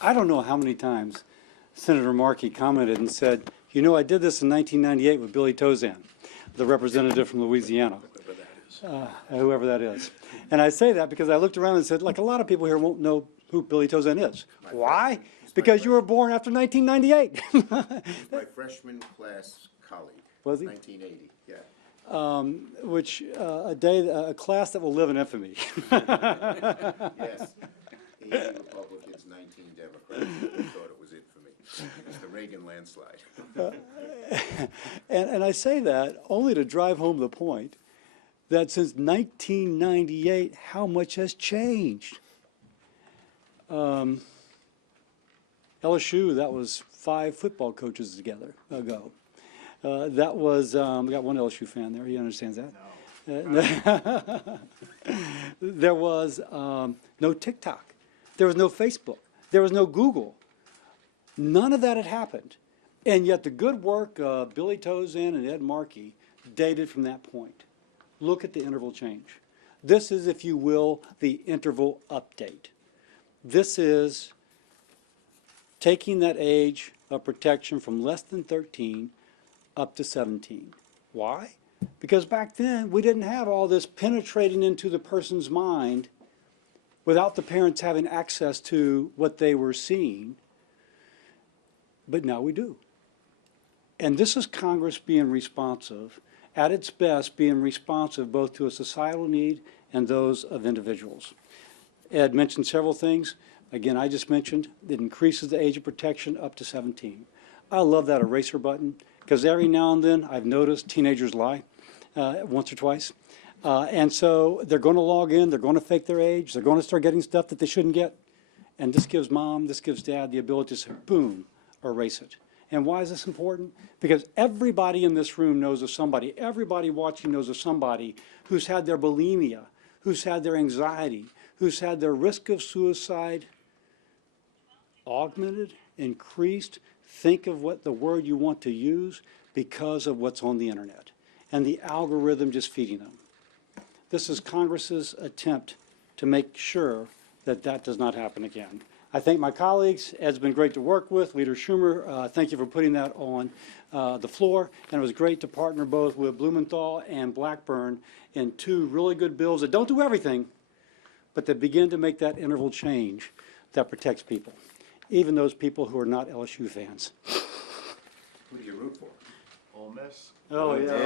I don't know how many times Senator Markey commented and said, you know, I did this in 1998 with Billy Tozan, the representative from Louisiana, whoever that is. And I say that because I looked around and said, like, a lot of people here won't know who Billy Tozan is. Why? Because you were born after 1998. My freshman class colleague. Was he? 1980, yeah. A class that will live in infamy. Yes. 80 Republicans, 19 Democrats. I thought it was infamy. It's the Reagan landslide. And I say that only to drive home the point that since 1998, how much has changed. LSU, that was 5 football coaches ago. That was, we got one LSU fan there, he understands that. No. There was no TikTok. There was no Facebook. There was no Google. None of that had happened. And yet the good work of Billy Tozan and Ed Markey dated from that point. Look at the interval change. This is, if you will, the interval update. This is taking that age of protection from less than 13 up to 17. Why? Because back then, we didn't have all this penetrating into the person's mind without the parents having access to what they were seeing. But now we do. And this is Congress being responsive, at its best being responsive both to a societal need and those of individuals. Ed mentioned several things. Again, I just mentioned it increases the age of protection up to 17. I love that eraser button because every now and then I've noticed teenagers lie once or twice. And so they're going to log in, they're going to fake their age, they're going to start getting stuff that they shouldn't get. And this gives mom, this gives dad the ability to say, boom, erase it. And why is this important? Because everybody in this room knows of somebody, everybody watching knows of somebody who's had their bulimia, who's had their anxiety, who's had their risk of suicide augmented, increased. Think of what the word you want to use because of what's on the internet and the algorithm just feeding them. This is Congress's attempt to make sure that that does not happen again. I thank my colleagues. Ed's been great to work with. Leader Schumer, thank you for putting that on the floor. And it was great to partner both with Blumenthal and Blackburn in 2 really good bills that don't do everything, but that begin to make that interval change that protects people, even those people who are not LSU fans. Who do you root for? Ole Miss. Oh, yeah.